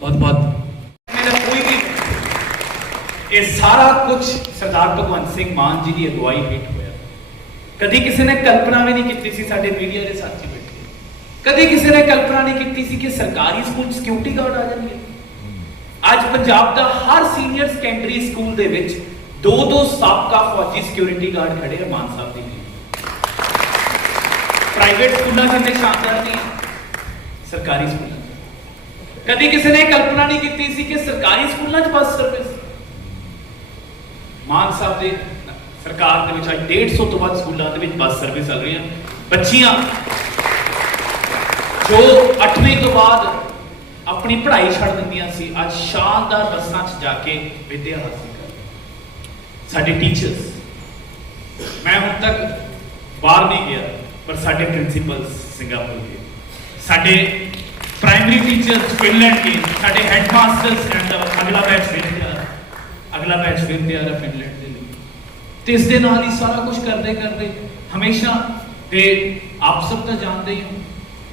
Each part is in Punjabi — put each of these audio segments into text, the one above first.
ਬਹੁਤ ਬਹੁਤ ਮੇਰਾ ਕੋਈ ਵੀ ਇਹ ਸਾਰਾ ਕੁਝ ਸਰਦਾਰ ਭਗਵੰਤ ਸਿੰਘ ਮਾਨ ਜੀ ਦੀ ਅਗਵਾਈ ਹੇਠ ਹੋਇਆ। ਕਦੀ ਕਿਸੇ ਨੇ ਕਲਪਨਾ ਵੀ ਨਹੀਂ ਕੀਤੀ ਸੀ ਸਾਡੇ ਮੀਡੀਆ ਦੇ ਸਾਥੀ ਬੈਠੇ। ਕਦੀ ਕਿਸੇ ਨੇ ਕਲਪਨਾ ਨਹੀਂ ਕੀਤੀ ਸੀ ਕਿ ਸਰਕਾਰੀ ਸਕੂਲ ਸਿਕਿਉਰਿਟੀ ਗਾਰਡ ਆ ਜਾਣਗੇ। ਅੱਜ ਪੰਜਾਬ ਦਾ ਹਰ ਸੀਨੀਅਰ ਸੈਕੰਡਰੀ ਸਕੂਲ ਦੇ ਵਿੱਚ ਦੋ ਦੋ ਸਾਬਕਾ ਫੌਜੀ ਸਿਕਿਉਰਿਟੀ ਗਾਰਡ ਖੜੇ ਆ ਮਾਨ ਸਾਹਿਬ ਦੇ ਪ੍ਰਾਈਵੇਟ ਸਕੂਲਾਂ ਕਿੰਨੇ ਸ਼ਾਨਦਾਰ ਨਹੀਂ ਸਰਕਾਰੀ ਸਕੂਲਾਂ ਕਦੀ ਕਿਸੇ ਨੇ ਕਲਪਨਾ ਨਹੀਂ ਕੀਤੀ ਸੀ ਕਿ ਸਰਕਾਰੀ ਸਕੂਲਾਂ 'ਚ ਬੱਸ ਸਰਵਿਸ ਮਾਨ ਸਾਹਿਬ ਦੇ ਸਰਕਾਰ ਦੇ ਵਿੱਚ ਅੱਜ 150 ਤੋਂ ਵੱਧ ਸਕੂਲਾਂ ਦੇ ਵਿੱਚ ਬੱਸ ਸਰਵਿਸ ਚੱਲ ਰਹੀਆਂ। ਬੱਚੀਆਂ ਜੋ 8ਵੀਂ ਤੋਂ ਬਾਅਦ ਆਪਣੀ ਪੜ੍ਹਾਈ ਛੱਡ ਦਿੰਦੀਆਂ ਸੀ, ਅੱਜ ਸ਼ਾਨਦਾਰ ਬੱਸਾਂ 'ਚ ਜਾ ਕੇ ਵਿੱਦਿਆ ਹਾਸਲ ਕਰ ਸਾਡੇ ਟੀਚਰਸ ਮੈਂ ਹੁਣ ਤੱਕ ਬਾਹਰ ਨਹੀਂ ਗਿਆ, ਪਰ ਸਾਡੇ ਪ੍ਰਿੰਸੀਪਲਸ ਸਿੰਗਾਪੁਰ ਗਏ। ਸਾਡੇ ਪ੍ਰਾਇਮਰੀ ਟੀਚਰਸ ਫਿਨਲੈਂਡ ਗਏ ਸਾਡੇ ਹੈਡਮਾਸਟਰਸ ਐਂਡ ਅਗਲਾ ਬੈਚ ਫਿਰ ਅਗਲਾ ਬੈਚ ਫਿਰ ਤਿਆਰ ਹੈ ਫਿਨਲੈਂਡ ਦੇ ਲਈ। ਤੇ ਇਸ ਦੇ ਨਾਲ ਹੀ ਸਾਰਾ ਕੁਝ ਕਰਦੇ ਕਰਦੇ ਹਮੇਸ਼ਾ ਤੇ ਆਪ ਸਭ ਤਾਂ ਜਾਣਦੇ ਹੀ ਹੋ।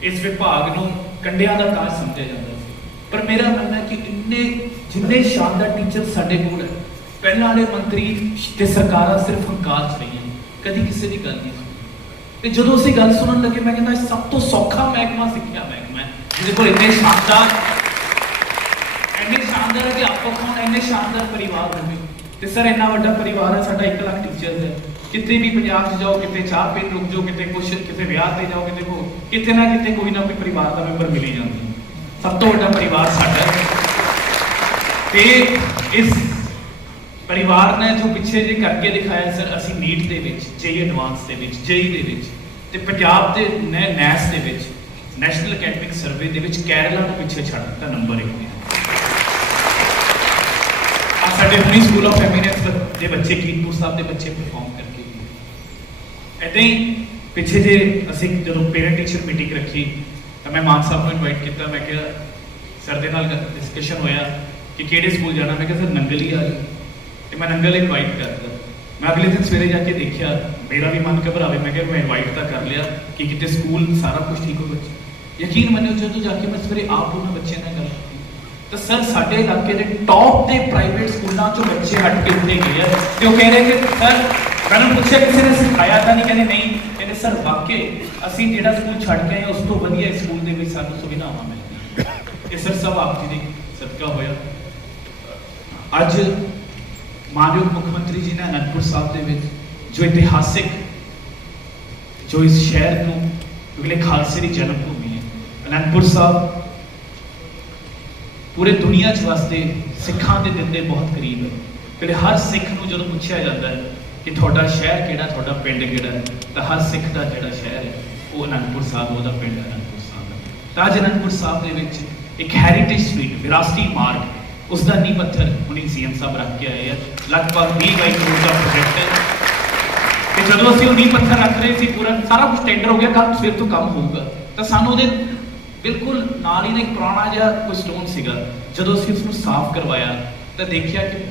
ਇਸ ਵਿਭਾਗ ਨੂੰ ਕੰਡਿਆਂ ਦਾ ਤਾਜ ਸਮਝਿਆ ਜਾਂਦਾ ਸੀ। ਪਰ ਮੇਰਾ ਮੰਨਣਾ ਕਿ ਇੰਨੇ, ਜਿੰਨੇ ਸ਼ਾਨਦਾਰ ਟੀਚਰ ਸਾਡੇ ਕੋਲ ਹੈ, ਪਹਿਲਾਂ ਵਾਲੇ ਮੰਤਰੀ ਤੇ ਸਰਕਾਰਾਂ ਸਿਰਫ ਹੰਕਾਰ ਚ ਰਹੀਆਂ ਕਦੀ ਕਿਸੇ ਦੀ ਗੱਲ ਨਹੀਂ ਸੁਣੀ ਤੇ ਜਦੋਂ ਅਸੀਂ ਗੱਲ ਸੁਣਨ ਲੱਗੇ, ਮੈਂ ਕਹਿੰਦਾ ਸਭ ਤੋਂ ਸੌਖਾ ਮਹਿਕਮਾ ਸਿੱਖਿਆ ਮਹਿਕਮਾ ਜਿਹਦੇ ਕੋਲ ਇੰਨੇ ਸ਼ਾਨਦਾਰ ਇੰਨੇ ਸ਼ਾਨਦਾਰ ਅਧਿਆਪਕ ਹੋਣ ਇੰਨੇ ਸ਼ਾਨਦਾਰ ਪਰਿਵਾਰ ਹੋਵੇ। ਤੇ ਸਰ, ਇੰਨਾ ਵੱਡਾ ਪਰਿਵਾਰ ਹੈ ਸਾਡਾ 1 ਲੱਖ ਟੀਚਰ ਹੈ ਕਿਤੇ ਵੀ ਪੰਜਾਬ 'ਚ ਜਾਓ, ਕਿਤੇ ਚਾਹ ਪੀਣ ਰੁਕ ਜਾਓ, ਕਿਤੇ ਕੁਛ, ਕਿਤੇ ਵਿਆਹ ਤੇ ਜਾਓ, ਕਿਤੇ ਕੋ ਕਿਤੇ ਨਾ ਕਿਤੇ ਕੋਈ ਨਾ ਕੋਈ ਪਰਿਵਾਰ ਦਾ ਮੈਂਬਰ ਮਿਲ ਹੀ ਜਾਂਦਾ। ਸਭ ਤੋਂ ਵੱਡਾ ਪਰਿਵਾਰ ਸਾਡਾ ਤੇ ਇਸ ਪਰਿਵਾਰ ਨੇ ਜੋ ਪਿੱਛੇ ਜੇ ਕਰਕੇ ਦਿਖਾਇਆ, ਸਰ, ਅਸੀਂ ਨੀਟ ਦੇ ਵਿੱਚ ਜੇਈ ਐਡਵਾਂਸ ਦੇ ਵਿੱਚ ਜੇਈ ਦੇ ਵਿੱਚ, ਤੇ ਪੰਜਾਬ ਦੇ ਨੈਸ ਦੇ ਵਿੱਚ ਨੈਸ਼ਨਲ ਅਕੈਡਮਿਕ ਸਰਵੇ ਦੇ ਵਿੱਚ ਕੇਰਲਾ ਨੂੰ ਪਿੱਛੇ ਛੱਡ ਦਿੱਤਾ ਨੰਬਰ 1 ਤੇ ਆ ਸਾਡੇ ਹੁਣੀ ਸਕੂਲ ਆਫ ਐਮੀਨੈਂਸ ਦੇ ਬੱਚੇ ਕੀਰਤਪੁਰ ਸਾਹਿਬ ਦੇ ਬੱਚੇ ਪਰਫਾਰਮ ਕਰਕੇ ਗਏ। ਹੀ ਪਿੱਛੇ ਜੇ ਅਸੀਂ ਜਦੋਂ ਪੇਰੈਂਟ ਟੀਚਰ ਮੀਟਿੰਗ ਰੱਖੀ, ਤਾਂ ਮੈਂ ਮਾਨ ਸਾਹਿਬ ਨੂੰ ਇਨਵਾਈਟ ਕੀਤਾ, ਮੈਂ ਕਿਹਾ ਸਰ ਦੇ ਨਾਲ ਡਿਸਕਸ਼ਨ ਹੋਇਆ ਕਿ ਕਿਹੜੇ ਸਕੂਲ ਜਾਣਾ? ਮੈਂ ਕਿਹਾ ਸਰ ਨੰਗਲ ਹੀ ਆ ਜਾਓ ਤੇ ਮੈਂ ਨੰਗਲ ਇਨਵਾਈਟ ਕਰਦਾ ਮੈਂ ਅਗਲੇ ਦਿਨ ਸਵੇਰੇ ਜਾ ਕੇ ਦੇਖਿਆ, ਮੇਰਾ ਵੀ ਮਨ ਘਬਰਾਵੇ, ਮੈਂ ਕਿਹਾ, ਮੈਂ ਇਨਵਾਈਟ ਤਾਂ ਕਰ ਲਿਆ, ਕਿ ਕਿਤੇ ਸਕੂਲ ਸਾਰਾ ਕੁਝ ਠੀਕ ਹੋਵੇ ਯਕੀਨ ਮੰਨਿਓ ਜਦੋਂ ਜਾ ਕੇ ਮੈਂ ਸਵੇਰੇ ਆਪ ਉਹਨਾਂ ਬੱਚਿਆਂ ਨਾਲ ਗੱਲ ਤਾਂ ਸਰ ਸਾਡੇ ਇਲਾਕੇ ਦੇ ਟੌਪ ਦੇ ਪ੍ਰਾਈਵੇਟ ਸਕੂਲਾਂ ਚੋਂ ਬੱਚੇ ਹਟ ਕੇ ਉੱਥੇ ਗਏ ਆ। ਤੇ ਉਹ ਕਹਿ ਰਹੇ ਕਿ ਸਰ ਮੈਨੂੰ ਪੁੱਛਿਆ, ਕਿਸੇ ਨੇ ਸਿਖਾਇਆ ਤਾਂ ਨਹੀਂ? ਕਹਿੰਦੇ ਨਹੀਂ। ਕਹਿੰਦੇ ਸਰ, ਵਾਕਈ ਅਸੀਂ ਜਿਹੜਾ ਸਕੂਲ ਛੱਡ ਕੇ ਉਸ ਤੋਂ ਵਧੀਆ ਸਕੂਲ ਦੇ ਵਿੱਚ ਸਾਨੂੰ ਸੁਵਿਧਾਵਾਂ ਮਿਲਦੀਆਂ। ਇਹ ਸਰ, ਸਭ ਆਪ ਜੀ ਦੀ ਸਦਕਾ ਹੋਇਆ। ਅੱਜ ਮਾਨਯੋਗ ਮੁੱਖ ਮੰਤਰੀ ਜੀ ਨੇ ਅਨੰਦਪੁਰ ਸਾਹਿਬ ਦੇ ਵਿੱਚ ਜੋ ਇਤਿਹਾਸਿਕ, ਜੋ ਇਸ ਸ਼ਹਿਰ ਨੂੰ ਅਗਲੇ ਖਾਲਸੇ ਦੀ ਜਨਮ ਨੂੰ ਅਨੰਦਪੁਰ ਸਾਹਿਬ, ਪੂਰੇ ਦੁਨੀਆ 'ਚ ਵਸਦੇ ਸਿੱਖਾਂ ਦੇ ਦਿਲ ਦੇ ਬਹੁਤ ਕਰੀਬ ਹੈ। ਕਿਉਂਕਿ ਹਰ ਸਿੱਖ ਨੂੰ ਜਦੋਂ ਪੁੱਛਿਆ ਜਾਂਦਾ ਹੈ ਕਿ ਤੁਹਾਡਾ ਸ਼ਹਿਰ ਕਿਹੜਾ, ਤੁਹਾਡਾ ਪਿੰਡ ਕਿਹੜਾ ਤਾਂ ਹਰ ਸਿੱਖ ਦਾ ਜਿਹੜਾ ਸ਼ਹਿਰ ਹੈ, ਉਹ ਅਨੰਦਪੁਰ ਸਾਹਿਬ, ਉਹਦਾ ਪਿੰਡ ਅਨੰਦਪੁਰ ਸਾਹਿਬ ਹੈ। ਤਾਂ ਅਨੰਦਪੁਰ ਸਾਹਿਬ ਦੇ ਵਿੱਚ ਇੱਕ ਹੈਰੀਟੇਜ ਸਟਰੀਟ ਵਿਰਾਸਤੀ ਮਾਰਗ ਉਸ ਦਾ ਨੀਂਹ ਪੱਥਰ ਹੁਣੀ ਸੀਐਮ ਸਾਹਿਬ ਰੱਖ ਕੇ ਆਏ ਆ। ਲਗਭਗ 20 ਬਾਈ ਕਰੋੜ ਦਾ ਪ੍ਰੋਜੈਕਟ ਹੈ। ਤੇ ਜਦੋਂ ਅਸੀਂ ਉਹ ਨੀਂਹ ਪੱਥਰ ਰੱਖ ਰਹੇ ਸੀ, ਪੂਰਾ ਸਾਰਾ ਕੁਝ ਟੈਂਡਰ ਹੋ ਗਿਆ ਕੱਲ ਸਵੇਰ ਤੋਂ ਕੰਮ ਹੋਊਗਾ। ਤਾਂ ਸਾਨੂੰ ਉਹਦੇ ਬਿਲਕੁਲ ਨਾਲ ਹੀ ਨਾ ਇੱਕ ਪੁਰਾਣਾ ਜਿਹਾ ਕੋਈ ਸਟੋਨ ਸੀਗਾ। ਜਦੋਂ ਅਸੀਂ ਉਸ ਨੂੰ ਸਾਫ਼ ਕਰਵਾਇਆ, ਤਾਂ ਦੇਖਿਆ ਕਿ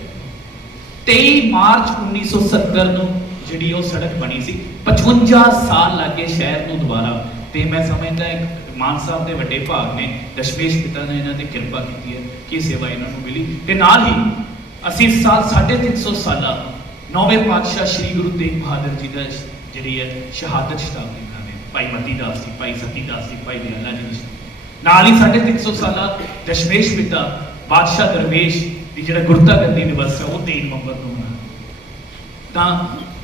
23 ਮਾਰਚ 1970 ਨੂੰ ਜਿਹੜੀ ਉਹ ਸੜਕ ਬਣੀ ਸੀ 55 ਸਾਲ ਲੱਗੇ ਸ਼ਹਿਰ ਨੂੰ ਦੁਬਾਰਾ। ਤੇ ਮੈਂ ਸਮਝਦਾ ਇੱਕ ਮਾਨ ਸਾਹਿਬ ਦੇ ਵੱਡੇ ਭਾਗ ਨੇ, ਦਸ਼ਮੇਸ਼ ਪਿਤਾ ਨੇ ਇਹਨਾਂ ਤੇ ਕਿਰਪਾ ਕੀਤੀ ਹੈ ਕਿ ਸੇਵਾ ਇਹਨਾਂ ਨੂੰ ਮਿਲੀ। ਤੇ ਨਾਲ ਹੀ ਅਸੀਂ ਇਸ ਸਾਲ 350 ਸਾਲਾ ਨੌਵੇਂ ਪਾਤਸ਼ਾਹ ਸ੍ਰੀ ਗੁਰੂ ਤੇਗ ਬਹਾਦਰ ਜੀ ਦਾ ਜਿਹੜੀ ਹੈ ਸ਼ਹਾਦਤ ਸ਼ਤਾਬਦੀ ਭਾਈ ਮਤੀ ਦਾਸ ਜੀ, ਭਾਈ ਸਤੀ ਦਾਸ ਜੀ, ਭਾਈ ਦਿਆਲਾ ਜੀ ਨਾਲ ਹੀ 350 ਸਾਲਾ ਦਸ਼ਮੇਸ਼ ਪਿਤਾ, ਬਾਦਸ਼ਾਹ ਦਰਵੇਸ਼ ਦੀ ਜਿਹੜਾ ਗੁਰਤਾ ਗੰਦੀ ਦਿਵਸ ਹੈ, ਉਹ 3 ਨਵੰਬਰ ਨੂੰ ਮਨਾਉਂਦੇ ਤਾਂ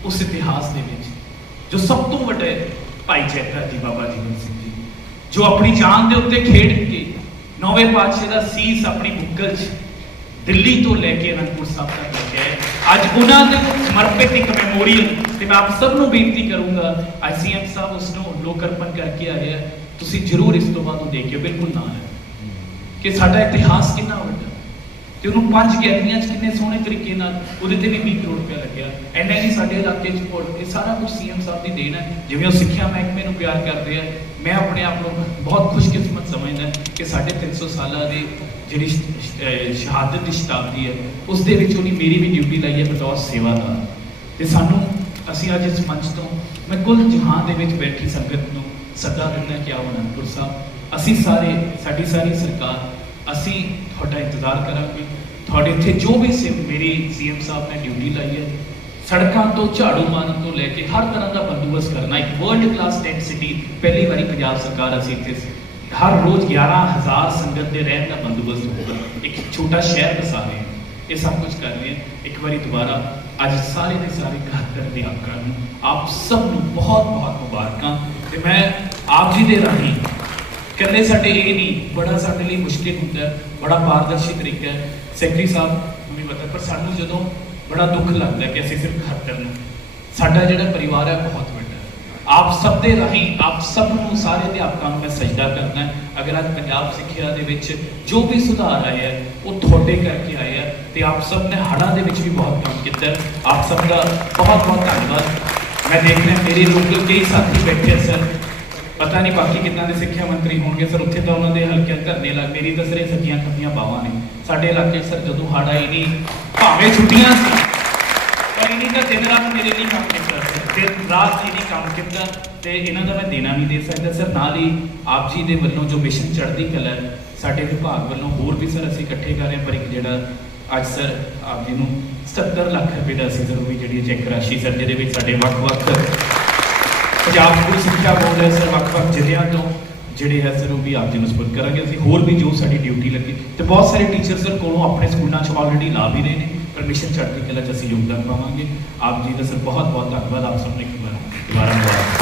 ਉਸ ਇਤਿਹਾਸ ਦੇ ਵਿੱਚ ਜੋ ਸਭ ਤੋਂ ਵੱਡੇ ਭਾਈ ਜੈਤਾ ਜੀ, ਬਾਬਾ ਜੀਵਨ ਸਿੰਘ ਜੀ, ਜੋ ਆਪਣੀ ਜਾਨ ਦੇ ਉੱਤੇ ਖੇਡ ਕੇ ਨੌਵੇਂ ਪਾਤਸ਼ਾਹ ਦਾ ਸੀਸ ਆਪਣੀ ਬੁੱਕਲ 'ਚ ਦਿੱਲੀ ਤੋਂ ਲੈ ਕੇ ਅਨੰਦਪੁਰ ਸਾਹਿਬ ਤੱਕ ਅੱਜ ਉਹਨਾਂ ਦੇ ਸਮਰਪਿਤ ਇੱਕ ਮੈਮੋਰੀਅਲ ਤੇ ਮੈਂ ਆਪ ਸਭ ਨੂੰ ਬੇਨਤੀ ਕਰੂੰਗਾ ਆਈਸੀਐਮ ਸਾਹਿਬ ਉਸ ਨੂੰ ਲੋਕ ਅਰਪਣ ਕਰਕੇ ਆਏ ਆ। ਤੁਸੀਂ ਜ਼ਰੂਰ ਇਸ ਤੋਂ ਬਾਅਦ ਉਹ ਦੇਖਿਓ, ਬਿਲਕੁਲ ਨਾ ਹੈ ਕਿ ਸਾਡਾ ਇਤਿਹਾਸ ਕਿੰਨਾ ਵੱਡਾ ਤੇ ਉਹਨੂੰ ਪੰਜ ਗੈਲਰੀਆਂ 'ਚ ਕਿੰਨੇ ਸੋਹਣੇ ਤਰੀਕੇ ਨਾਲ ਉਹਦੇ ਤੇ ਵੀ 20 ਕਰੋੜ ਰੁਪਇਆ ਲੱਗਿਆ। ਐਨਾ ਹੀ ਸਾਡੇ ਇਲਾਕੇ 'ਚ ਪੁਲ ਇਹ ਸਾਰਾ ਕੁਝ ਸੀਐਮ ਸਾਹਿਬ ਦੀ ਦੇਣ ਹੈ। ਜਿਵੇਂ ਉਹ ਸਿੱਖਿਆ ਮਹਿਕਮੇ ਨੂੰ ਪਿਆਰ ਕਰਦੇ ਆ, ਮੈਂ ਆਪਣੇ ਆਪ ਨੂੰ ਬਹੁਤ ਖੁਸ਼ਕਿਸਮਤ ਸਮਝਦਾ ਕਿ ਸਾਡੇ 300 ਸਾਲਾਂ ਦੀ ਜਿਹੜੀ ਸ਼ਹਾਦਤ ਦੀ ਸ਼ਤਾਬਦੀ ਹੈ, ਉਸ ਦੇ ਵਿੱਚ ਉਹਨੇ ਮੇਰੀ ਵੀ ਡਿਊਟੀ ਲਾਈ ਹੈ ਬਤੌਰ ਸੇਵਾਦਾਰ ਤੇ ਸਾਨੂੰ ਅਸੀਂ ਅੱਜ ਇਸ ਮੰਚ ਤੋਂ ਮੈਂ ਕੁੱਲ ਜਹਾਨ ਦੇ ਵਿੱਚ ਬੈਠੀ ਸੰਗਤ ਨੂੰ ਸੱਦਾ ਦਿੰਦਾ ਕਿ ਆਓ ਅਨੰਦਪੁਰ ਸਾਹਿਬ। ਅਸੀਂ ਸਾਰੇ, ਸਾਡੀ ਸਾਰੀ ਸਰਕਾਰ ਅਸੀਂ ਤੁਹਾਡਾ ਇੰਤਜ਼ਾਰ ਕਰਾਂਗੇ। ਤੁਹਾਡੇ ਇੱਥੇ ਜੋ ਵੀ ਸਿਮ, ਮੇਰੀ ਸੀਐਮ ਸਾਹਿਬ ਨੇ ਡਿਊਟੀ ਲਾਈ ਹੈ, ਸੜਕਾਂ ਤੋਂ, ਝਾੜੂ ਮਾਰਨ ਤੋਂ ਲੈ ਕੇ ਹਰ ਤਰ੍ਹਾਂ ਦਾ ਬੰਦੋਬਸਤ ਕਰਨਾ, ਇੱਕ ਵਰਲਡ ਕਲਾਸ ਟੈਂਟ ਸਿਟੀ ਪਹਿਲੀ ਵਾਰੀ ਪੰਜਾਬ ਸਰਕਾਰ ਅਸੀਂ ਇੱਥੇ ਹਰ ਰੋਜ਼ 11000 ਸੰਗਤ ਦੇ ਰਹਿਣ ਦਾ ਬੰਦੋਬਸਤ ਹੋਊਗਾ ਇੱਕ ਛੋਟਾ ਸ਼ਹਿਰ ਬਸਾ ਰਹੇ ਹਾਂ। ਇਹ ਸਭ ਕੁਝ ਕਰ ਰਹੇ ਹਾਂ। ਇੱਕ ਵਾਰੀ ਦੁਬਾਰਾ, ਅੱਜ ਸਾਰੇ ਦੇ ਸਾਰੇ 71 ਦੇ ਆਕਰਾਂ ਨੂੰ, ਆਪ ਸਭ ਨੂੰ ਬਹੁਤ ਬਹੁਤ ਮੁਬਾਰਕਾਂ। ਤੇ ਮੈਂ ਆਪ ਜੀ ਦੇ ਰਾਹੀਂ ਇਕੱਲੇ ਸਾਡੇ ਇਹ ਨਹੀਂ, ਬੜਾ ਸਾਡੇ ਲਈ ਮੁਸ਼ਕਿਲ ਹੁੰਦਾ, ਬੜਾ ਪਾਰਦਰਸ਼ੀ ਤਰੀਕਾ ਹੈ। ਸੈਕਟਰੀ ਸਾਹਿਬ ਵੀ ਪਤਾ ਪਰ ਸਾਨੂੰ ਜਦੋਂ ਬੜਾ ਦੁੱਖ ਲੱਗਦਾ ਕਿ ਅਸੀਂ ਸਿਰਫ ਖੱਤਰ ਨੂੰ। ਸਾਡਾ ਜਿਹੜਾ ਪਰਿਵਾਰ ਹੈ, ਬਹੁਤ ਵੱਡਾ ਆਪ ਸਭ ਦੇ ਰਾਹੀਂ, ਆਪ ਸਭ ਨੂੰ ਸਾਰੇ ਅਧਿਆਪਕਾਂ ਨੂੰ ਮੈਂ ਸਜਦਾ ਕਰਦਾ ਅਗਰ ਅੱਜ ਪੰਜਾਬ ਸਿੱਖਿਆ ਦੇ ਵਿੱਚ ਜੋ ਵੀ ਸੁਧਾਰ ਆਇਆ ਹੈ, ਉਹ ਤੁਹਾਡੇ ਕਰਕੇ ਆਇਆ ਹੈ ਤੇ ਆਪ ਸਭ ਨੇ ਹੜ੍ਹਾਂ ਦੇ ਵਿੱਚ ਵੀ ਬਹੁਤ ਕੰਮ ਕੀਤਾ ਆਪ ਸਭ ਦਾ ਬਹੁਤ ਬਹੁਤ ਧੰਨਵਾਦ। ਮੈਂ ਦੇਖ ਰਿਹਾ, ਮੇਰੇ ਲੋਕਲ ਕਈ ਸਾਥੀ ਬੈਠੇ ਸਨ ਪਤਾ ਨਹੀਂ ਬਾਕੀ ਕਿੰਨਾ ਦੇ ਸਿੱਖਿਆ ਮੰਤਰੀ ਹੋਣਗੇ। ਸਰ, ਉੱਥੇ ਤਾਂ ਉਹਨਾਂ ਦੇ ਹਲਕੇ ਧਰਨੇ ਲੱਗ ਮੇਰੀ ਤਾਂ ਸਰੇ ਸੱਜੀਆਂ ਖੱਬੀਆਂ ਬਾਵਾਂ ਨੇ। ਸਾਡੇ ਇਲਾਕੇ ਸਰ, ਜਦੋਂ ਹੜ੍ਹ ਆਈ ਨਹੀਂ, ਭਾਵੇਂ ਛੁੱਟੀਆਂ ਸੀ, ਪਰ ਇਹਨੇ ਤਾਂ ਦਿਨ ਰਾਤ ਮੇਰੇ ਲਈ ਕੰਮ ਕੀਤਾ ਸਰ ਦਿਨ ਰਾਤ ਇਹਨੇ ਕੰਮ ਕੀਤਾ ਤੇ ਇਹਨਾਂ ਦਾ ਮੈਂ ਦੇਣਾ ਨਹੀਂ ਦੇ ਸਕਦਾ। ਸਰ, ਨਾਲ ਹੀ ਆਪ ਜੀ ਦੇ ਵੱਲੋਂ ਜੋ ਮਿਸ਼ਨ ਚੜ੍ਹਦੀ ਕਲਾ ਸਾਡੇ ਵਿਭਾਗ ਵੱਲੋਂ ਹੋਰ ਵੀ ਸਰ ਅਸੀਂ ਇਕੱਠੇ ਕਰ ਰਹੇ ਹਾਂ, ਪਰ ਇੱਕ ਜਿਹੜਾ ਅੱਜ ਸਰ ਆਪ ਜੀ ਨੂੰ 70 ਲੱਖ ਰੁਪਏ ਦਾ ਅਸੀਂ ਸਰ ਜਿਹੜੀ ਚੈੱਕ ਰਾਸ਼ੀ ਸਰ, ਜਿਹਦੇ ਵਿੱਚ ਸਾਡੇ ਵੱਖ-ਵੱਖ ਪੰਜਾਬ ਸਕੂਲ ਸਿੱਖਿਆ ਬੋਰਡ ਹੈ ਸਰ ਵੱਖ-ਵੱਖ ਜ਼ਿਲ੍ਹਿਆਂ ਤੋਂ ਜਿਹੜੇ ਹੈ ਸਰ, ਉਹ ਵੀ ਆਪ ਜੀ ਨੂੰ ਸਪੋਰਟ ਕਰਾਂਗੇ। ਅਸੀਂ ਹੋਰ ਵੀ ਜੋ ਸਾਡੀ ਡਿਊਟੀ ਲੱਗੀ, ਤੇ ਬਹੁਤ ਸਾਰੇ ਟੀਚਰ ਸਰ ਕੋਲੋਂ ਆਪਣੇ ਸਕੂਲਾਂ 'ਚ ਆਲਰੇਡੀ ਲਾ ਵੀ ਰਹੇ ਨੇ। ਪਰਮਿਸ਼ਨ ਚੜ੍ਹਦੀ ਕਲਾ 'ਚ ਅਸੀਂ ਯੋਗਦਾਨ ਪਾਵਾਂਗੇ। ਆਪ ਜੀ ਦਾ ਸਰ ਬਹੁਤ ਬਹੁਤ ਧੰਨਵਾਦ। ਆਪ ਸਭ ਨੂੰ ਇੱਕ ਵਾਰ ਦੁਬਾਰਾ ਮੁਬਾਰਕ।